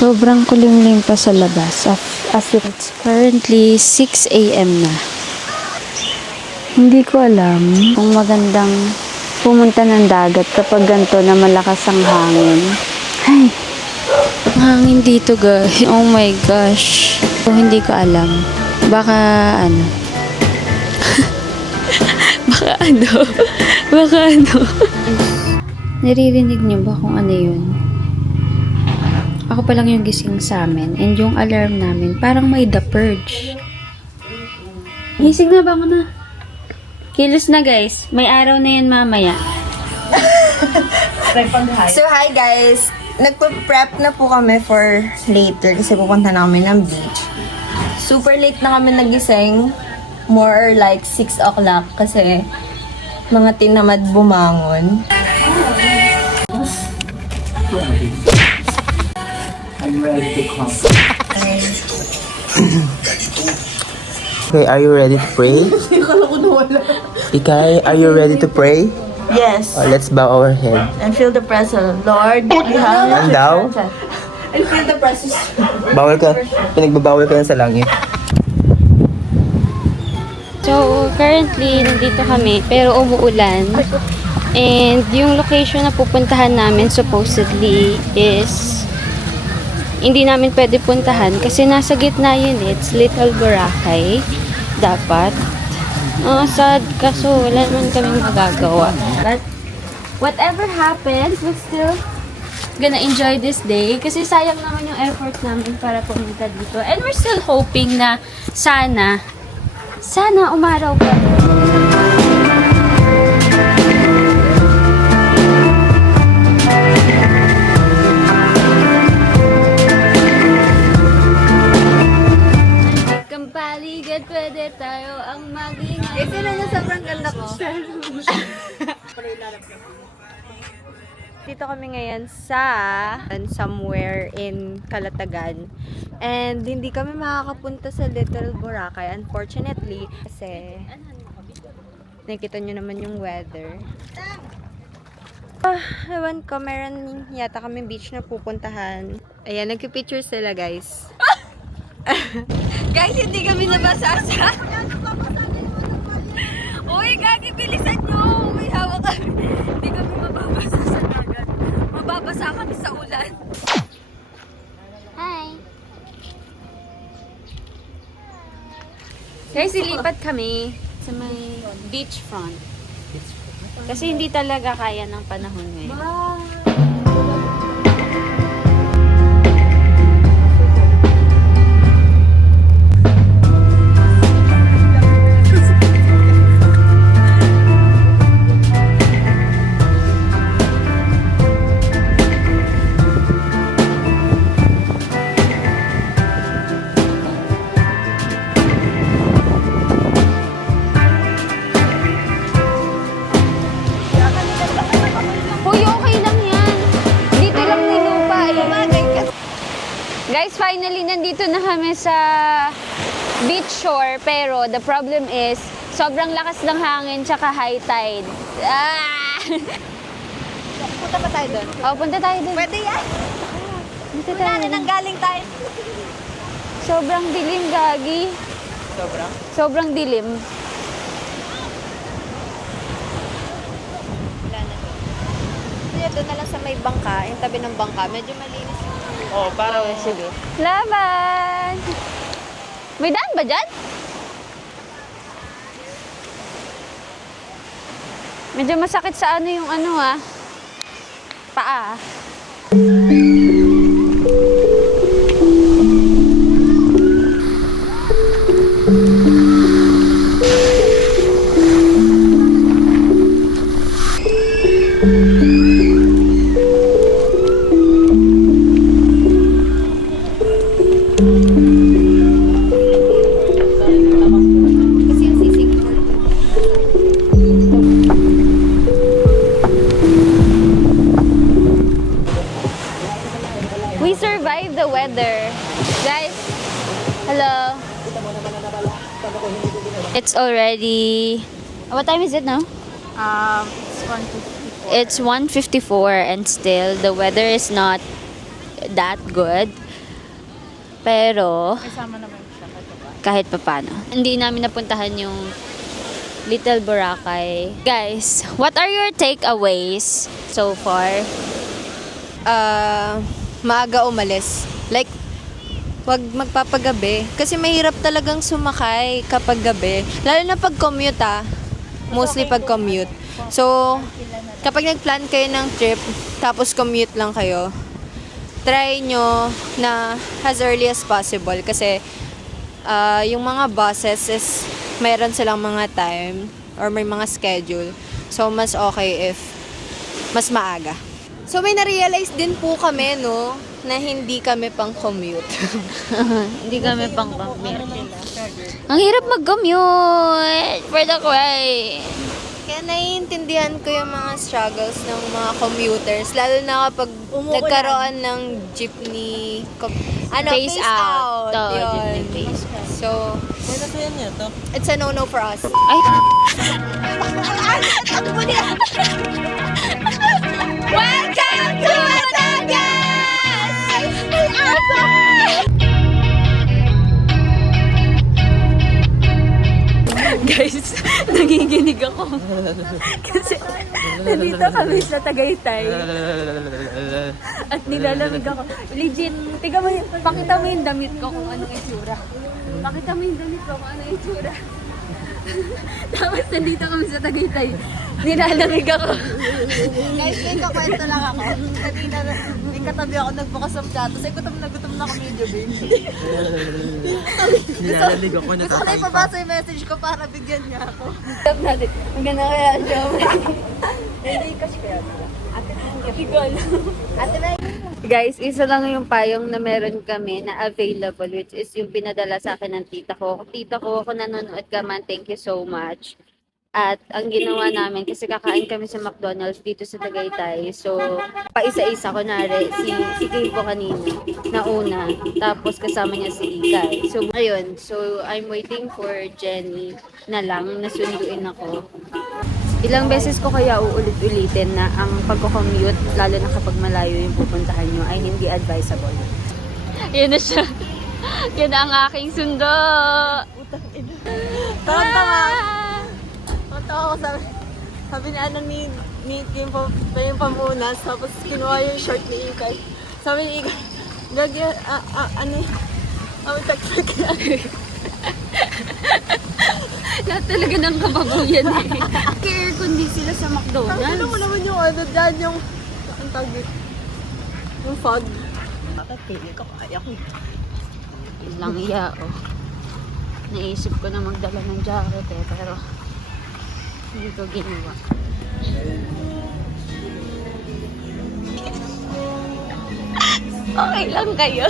Sobrang kulimlim pa sa labas as it's currently 6 a.m. na. Hindi ko alam kung magandang pumunta ng dagat kapag ganito na malakas ang hangin. Ay, ang hangin dito guys. Oh my gosh. So, hindi ko alam. Baka ano. Baka ano. Naririnig niyo ba kung ano yun? Ako pa lang yung gising sa amin. And yung alarm namin, parang may The Purge. Gising na, bango na. Kilos na guys. May araw na yan mamaya. So hi guys! Nagpo-prep na po kami for later kasi pupunta na kami ng beach. Super late na kami nagising. More or like 6 o'clock kasi mga tinamad bumangon. I'm ready to come. Okay, are you ready to pray? Ikay, are you ready to pray? Yes. Let's bow our head. And feel the presence. Lord, we have And thou? And feel the presence. Bawal ka. Pinagbabawal ka na sa langit. So, currently, nandito kami, pero umuulan. And yung location na pupuntahan namin supposedly is hindi namin pwede puntahan kasi nasa gitna yun. It's Little Boracay. Dapat. Sad kaso wala naman kaming magagawa. But whatever happens, we're still gonna enjoy this day kasi sayang naman yung effort namin para pumunta dito. And we're still hoping na sana umaraw pa. Kampaligan, pwede tayo ang maging... Kasi na sobrang ganda ko. Dito kami ngayon sa somewhere in Calatagan. And hindi kami makakapunta sa Little Boracay, unfortunately. Kasi nakikita nyo naman yung weather. Ewan ko, meron yata kami beach na pupuntahan. Ayan, nagpipicture sila guys. Guys, hindi kami nabasasa. Uy, gagi, bilisan nyo. May hawak kami. Hindi kami mababasa sa dagat. Mababasa kami sa ulan. Hi. Guys, ilipat kami sa may beachfront. Kasi hindi talaga kaya ng panahon ngayon. Guys, finally, nandito na kami sa beach shore. Pero, the problem is, sobrang lakas ng hangin tsaka high tide. Punta pa tayo doon. Oh, punta tayo dun. Pwede yan. Punta Wala tayo na dun. nanggaling tayo. Sobrang dilim, gagi. Sobrang? Sobrang dilim. Wala na doon. Doon na lang sa may bangka, yung tabi ng bangka. Medyo malinis yung Oh, parang Sige. Laban! May daan ba dyan? Medyo masakit sa ano yung ano paa. kasi yung sisig board. We survived the weather. Guys, hello. It's already... What time is it now? It's 1:54. It's 1:54 and still the weather is not that good. Pero, kahit papano. Hindi namin napuntahan yung Little Boracay. Guys, what are your takeaways so far? Maaga umalis. Like, wag magpapagabi. Kasi mahirap talagang sumakay kapag gabi. Lalo na pag commute Mostly pag commute. So, kapag nag-plan kayo ng trip, tapos commute lang kayo, try nyo na as early as possible. Kasi, yung mga buses is, meron silang mga time or may mga schedule. So, mas okay if mas maaga. So, may na-realize din po kami, no, na hindi kami pang commute. Hindi kami pang commute. Ang hirap mag-commute for the cry. Kaya naiintindihan ko yung mga struggles ng mga commuters, lalo na kapag nagkaroon ng jeepney, Phase out. Oo, yun. jeepney phase out. So, it's a no-no for us. Ay, Welcome to guys, nanginginig ako. Kasi nandito kami sa Tagaytay. At nilalamig ako. Legit, pakita mo yung damit ko kung anong itsura. Pakita mo yung damit ko kung anong itsura. Tapos nandito kami sa Tagaytay. Nilalamig ako. Guys, may kakwento lang ako. Kanina, may katabi ako nagbukas ng plato. Say, gutom na ako medyo, babe. Nilalamig ako na Gusto ko na ipabasa yung message ko para bigyan niya ako. Stop natin. Ang ganda kaya siya. Hindi kasi kaya. Ate na guys, isa lang yung payong na meron kami na available, which is yung pinadala sa akin ng tita ko. Tita ko, kung nanonood ka man, thank you so much. At ang ginawa namin, kasi kakain kami sa McDonald's dito sa Tagaytay. So, paisa-isa, kunwari, si Kay po kanina, na una. Tapos kasama niya si Ikay. So, ayun. So, I'm waiting for Jenny na lang, nasunduin ako. Ilang beses ko kaya uulit-ulitin na ang pagko-commute, lalo na kapag malayo yung pupuntahan nyo, ay hindi advisable. Yan na siya. Yan na ang aking sundo. Tawa-tawa. Tawa ko sabi ni ano ni Kim pa yung pamunas, tapos kinuha yung short ni Ikay. Sabi ni Ikay, gagi, tak-tak na. Lahat talaga ng kababuyan eh. Aircon din sila sa McDonald's. Ano mo naman yung ano dyan, yung, ang tawag dito, yung fog. Pili ko, kaya ko. Ilang iya, oh. Naisip ko na magdala ng jacket eh, pero hindi ko ginawa. Okay lang kayo.